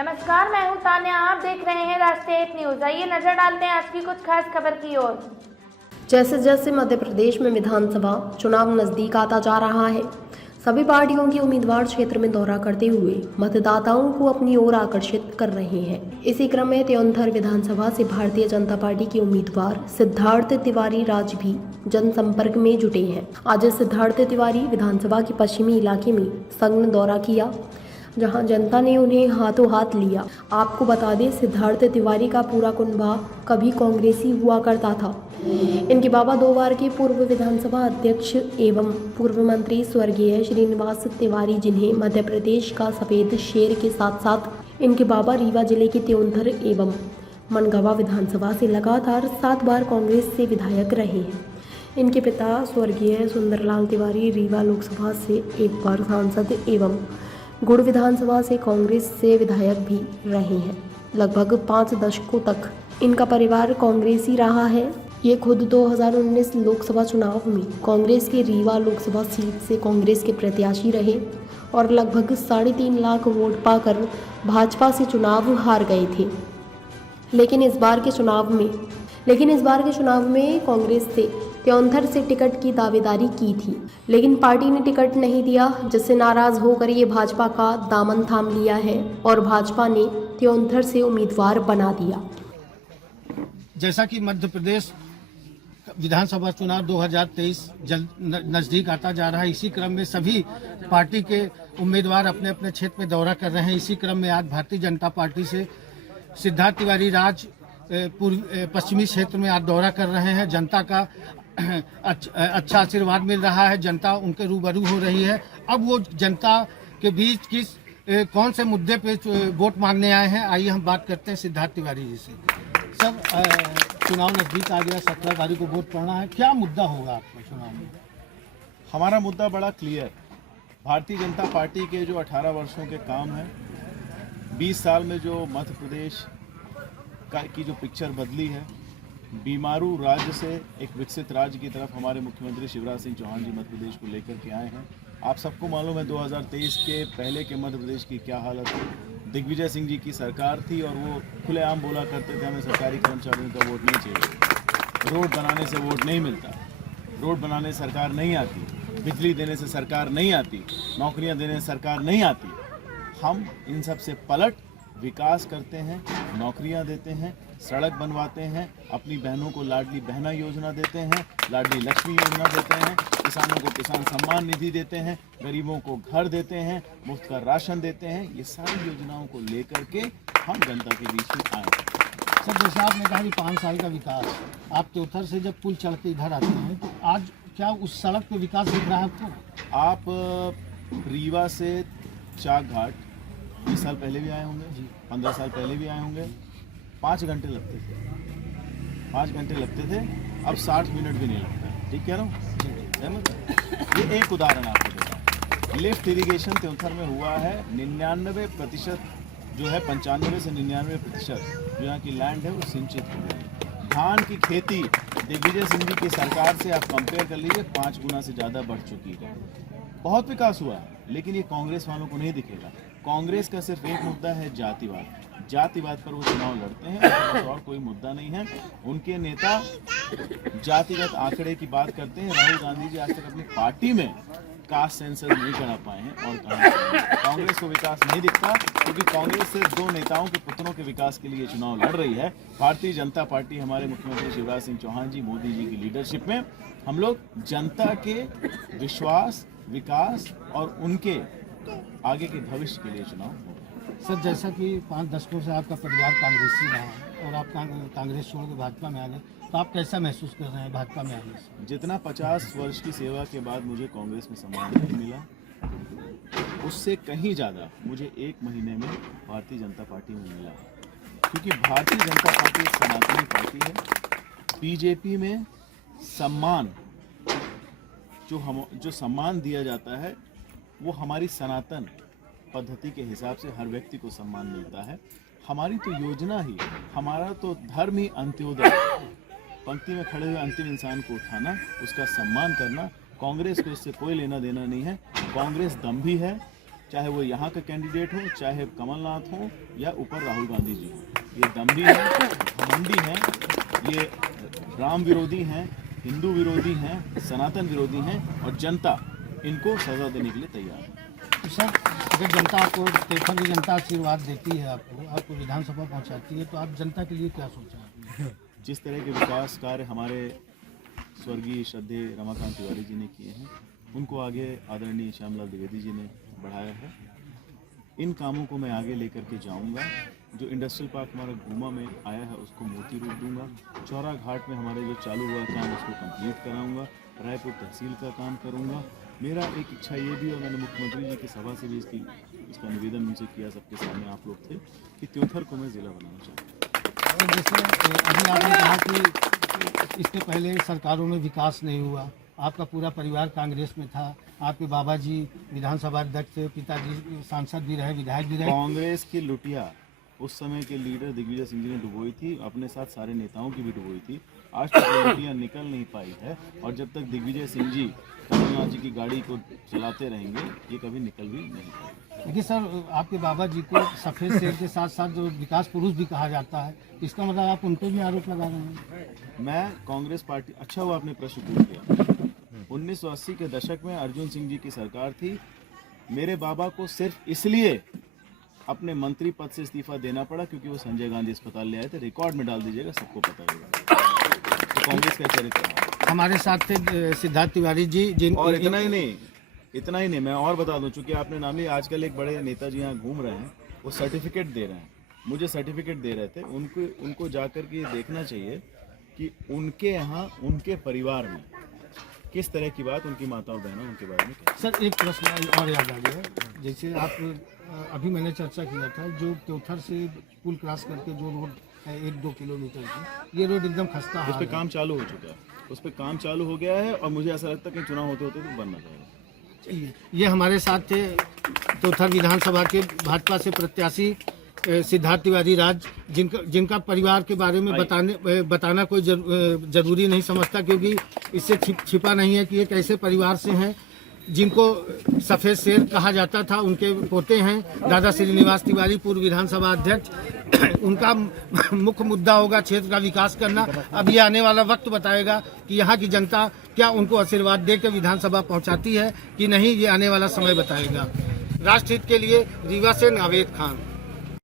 नमस्कार, मैं हूं तान्या। आप देख रहे हैं राष्ट्रीय एक न्यूज। आइए नजर डालते हैं आज की कुछ खास खबर की ओर। जैसे जैसे मध्य प्रदेश में विधानसभा चुनाव नजदीक आता जा रहा है, सभी पार्टियों के उम्मीदवार क्षेत्र में दौरा करते हुए मतदाताओं को अपनी ओर आकर्षित कर रहे हैं। इसी क्रम में त्योंथर विधानसभा से भारतीय जनता पार्टी के उम्मीदवार सिद्धार्थ तिवारी राज भी जनसंपर्क में जुटे हैं। आज सिद्धार्थ तिवारी विधानसभा के पश्चिमी इलाके में संघ दौरा किया, जहां जनता ने उन्हें हाथों हाथ लिया। आपको बता दें, सिद्धार्थ तिवारी का पूरा कुनबा कभी कांग्रेसी हुआ करता था। इनके बाबा 2 बार के पूर्व विधानसभा अध्यक्ष एवं पूर्व मंत्री स्वर्गीय श्रीनिवास तिवारी, जिन्हें मध्य प्रदेश का सफेद शेर के साथ साथ इनके बाबा रीवा जिले के त्योंथर एवं मनगावा विधानसभा से लगातार 7 बार कांग्रेस से विधायक रहे हैं। इनके पिता स्वर्गीय सुंदरलाल तिवारी रीवा लोकसभा से 1 बार सांसद एवं गुड़ विधानसभा से कांग्रेस से विधायक भी रहे हैं। लगभग 5 दशकों तक इनका परिवार कांग्रेसी रहा है। ये खुद 2019 लोकसभा चुनाव में कांग्रेस के रीवा लोकसभा सीट से कांग्रेस के प्रत्याशी रहे और लगभग 3.5 लाख वोट पाकर भाजपा से चुनाव हार गए थे। लेकिन इस बार के चुनाव में कांग्रेस से त्योंथर से टिकट की दावेदारी की थी, लेकिन पार्टी ने टिकट नहीं दिया, जिससे नाराज होकर ये भाजपा का दामन थाम लिया है और भाजपा ने त्योंथर से उम्मीदवार बना दिया। जैसा कि मध्य प्रदेश विधानसभा चुनाव 2023 नजदीक आता जा रहा है, इसी क्रम में सभी पार्टी के उम्मीदवार अपने अपने क्षेत्र में दौरा कर रहे हैं। इसी क्रम में आज भारतीय जनता पार्टी से सिद्धार्थ तिवारी राज पश्चिमी क्षेत्र में आज दौरा कर रहे हैं। जनता का अच्छा आशीर्वाद मिल रहा है, जनता उनके रूबरू हो रही है। अब वो जनता के बीच कौन से मुद्दे पे वोट मांगने आए हैं, आइए हम बात करते हैं सिद्धार्थ तिवारी जी से। सर, चुनाव नजदीक आ गया, 17 तारीख को वोट पड़ना है, क्या मुद्दा होगा आपका चुनाव में? हमारा मुद्दा बड़ा क्लियर। भारतीय जनता पार्टी के जो 18 वर्षों के काम है, 20 साल में जो मध्य प्रदेश की जो पिक्चर बदली है, बीमारू राज्य से एक विकसित राज्य की तरफ हमारे मुख्यमंत्री शिवराज सिंह चौहान जी मध्य प्रदेश को लेकर के आए हैं। आप सबको मालूम है 2023 के पहले के मध्य प्रदेश की क्या हालत थी। दिग्विजय सिंह जी की सरकार थी और वो खुलेआम बोला करते थे हमें सरकारी कर्मचारियों का वोट नहीं चाहिए, रोड बनाने से वोट नहीं मिलता, रोड बनाने से सरकार नहीं आती, बिजली देने से सरकार नहीं आती, नौकरियां देने से सरकार नहीं आती। हम इन सब से पलट विकास करते हैं, नौकरियां देते हैं, सड़क बनवाते हैं, अपनी बहनों को लाडली बहना योजना देते हैं, लाडली लक्ष्मी योजना देते हैं, किसानों को किसान सम्मान निधि देते हैं, गरीबों को घर देते हैं, मुफ्त का राशन देते हैं। ये सारी योजनाओं को लेकर के हम जनता के बीच में आए हैं। सर, जैसा आपने कहा कि 5 साल का विकास, आप त्योंथर से जब पुल चढ़ के इधर आते हैं तो आज क्या उस सड़क पे विकास दिख रहा है आपको? आप रीवा से चाक घाट 20 साल पहले भी आए होंगे, 15 साल पहले भी आए होंगे, 5 घंटे लगते थे, 5 घंटे लगते थे, अब 60 मिनट भी नहीं लगता है। ठीक कह रहा हूँ? ये एक उदाहरण आपको देता हूँ। लिफ्ट इरिगेशन त्योंथर में हुआ है, 99% जो है 95 से 99% जो यहाँ की लैंड है वो सिंचित हो गई। धान की खेती दिग्विजय सिंह जी की सरकार से आप कंपेयर कर लीजिए, 5 गुना से ज़्यादा बढ़ चुकी है। बहुत विकास हुआ है, लेकिन ये कांग्रेस वालों को नहीं दिखेगा। कांग्रेस का सिर्फ एक मुद्दा है, जातिवाद। जातिवाद पर वो चुनाव लड़ते हैं, और कोई मुद्दा नहीं है। उनके नेता जातिगत आंकड़े की बात करते हैं। राहुल गांधी जी आज तक अपनी पार्टी में कास्ट सेंसस नहीं करा पाए हैं और कांग्रेस को विकास नहीं दिखता, क्योंकि कांग्रेस सिर्फ 2 नेताओं के पुत्रों के विकास के लिए चुनाव लड़ रही है। भारतीय जनता पार्टी हमारे मुख्यमंत्री शिवराज सिंह चौहान जी, मोदी जी की लीडरशिप में हम लोग जनता के विश्वास, विकास और उनके आगे के भविष्य के लिए चुनाव हो। सर, जैसा कि 5 दशकों से आपका परिवार कांग्रेसी रहा है और आप कांग्रेस छोड़ के भाजपा में आ गए, तो आप कैसा महसूस कर रहे हैं भाजपा में आने से? जितना 50 वर्ष की सेवा के बाद मुझे कांग्रेस में सम्मान नहीं मिला, उससे कहीं ज़्यादा मुझे 1 महीने में भारतीय जनता पार्टी में मिला। क्योंकि भारतीय जनता पार्टी एक सनातनी पार्टी है। बीजेपी में सम्मान जो सम्मान दिया जाता है वो हमारी सनातन पद्धति के हिसाब से हर व्यक्ति को सम्मान मिलता है। हमारी तो योजना ही, हमारा तो धर्म ही अंत्योदय, पंक्ति में खड़े हुए अंतिम इंसान को उठाना, उसका सम्मान करना। कांग्रेस को इससे कोई लेना देना नहीं है। कांग्रेस दंभी है, चाहे वो यहाँ का कैंडिडेट हो, चाहे कमलनाथ हो या ऊपर राहुल गांधी जी हो। ये दमड़ी है, घमंडी है, ये राम विरोधी हैं, हिंदू विरोधी हैं, सनातन विरोधी हैं और जनता इनको सजा देने के लिए तैयार है। तो सर, अगर जनता आपको देखा कि जनता आशीर्वाद देती है, आपको विधानसभा पहुंचाती है, तो आप जनता के लिए क्या सोचा आपने? जिस तरह के विकास कार्य हमारे स्वर्गीय श्रद्धेय रमाकांत तिवारी जी ने किए हैं, उनको आगे आदरणीय श्यामलाल द्विवेदी जी ने बढ़ाया है। इन कामों को मैं आगे लेकर के जाऊंगा। जो इंडस्ट्रियल पार्क हमारा घूमा में आया है उसको मूर्ति रूप दूंगा। चौरा घाट में हमारे जो चालू हुआ काम उसको कंप्लीट कराऊंगा। रायपुर तहसील का काम करूंगा। मेरा एक इच्छा ये भी, और मैंने मुख्यमंत्री जी की सभा से भी इसका निवेदन उनसे किया, सबके सामने आप लोग थे, कि त्योथर को मैं ज़िला बनाना चाहता हूँ। और जैसे अभी आपने कहा कि इसके पहले सरकारों में विकास नहीं हुआ, आपका पूरा परिवार कांग्रेस में था, आपके बाबा जी विधानसभा अध्यक्ष थे, पिताजी सांसद भी रहे, विधायक भी रहे। कांग्रेस की लुटिया उस समय के लीडर दिग्विजय सिंह जी ने डुबोई थी, अपने साथ सारे नेताओं की भी डुबोई थी। आज तक लुटिया निकल नहीं पाई है, और जब तक दिग्विजय सिंह जी कमलनाथ जी की गाड़ी को चलाते रहेंगे ये कभी निकल भी नहीं पाएगी। देखिए सर, आपके बाबा जी को सफेद शेर के साथ साथ जो विकास पुरुष भी कहा जाता है, इसका मतलब आप उन पर भी आरोप लगा रहे हैं? मैं कांग्रेस पार्टी, अच्छा हुआ आपने प्रश्न पूछ दिया। 1980 के दशक में अर्जुन सिंह जी की सरकार थी। मेरे बाबा को सिर्फ इसलिए अपने मंत्री पद से इस्तीफा देना पड़ा क्योंकि वो संजय गांधी अस्पताल ले आए थे। रिकॉर्ड में डाल दीजिएगा, सबको पता होगा। तो कांग्रेस का चरित्र है। हमारे साथ थे सिद्धार्थ तिवारी जी, और इतना ही नहीं, मैं और बता दूं, चूंकि आपने नाम लिया, आजकल एक बड़े नेताजी यहाँ घूम रहे हैं, वो सर्टिफिकेट दे रहे हैं, मुझे सर्टिफिकेट दे रहे थे। उनको जाकर के देखना चाहिए कि उनके यहाँ उनके परिवार में किस तरह की बात उनकी माता और बहनों उनके बारे में। सर, एक प्रश्न और याद आ गया, जैसे आप अभी मैंने चर्चा किया था, जो त्योथर से पुल क्रॉस करके जो रोड है 1-2 किलोमीटर की, ये रोड एकदम खस्ता हाल उस पर है। काम चालू हो चुका है, उस पर काम चालू हो गया है, और मुझे ऐसा लगता है कि चुनाव होते होते तो बनना चाहिए। ये हमारे साथ थे त्योथर विधानसभा के भाजपा से प्रत्याशी सिद्धार्थ तिवारी राज, जिनका परिवार के बारे में बताना कोई जरूरी नहीं समझता, क्योंकि इससे छिपा नहीं है कि ये कैसे परिवार से हैं। जिनको सफेद शेर कहा जाता था, उनके पोते हैं दादा श्रीनिवास तिवारी, पूर्व विधानसभा अध्यक्ष। उनका मुख्य मुद्दा होगा क्षेत्र का विकास करना। अब ये आने वाला वक्त बताएगा कि यहाँ की जनता क्या उनको आशीर्वाद दे के विधानसभा पहुँचाती है कि नहीं, ये आने वाला समय बताएगा। राष्ट्रहित के लिए रीवा से नावेद खान।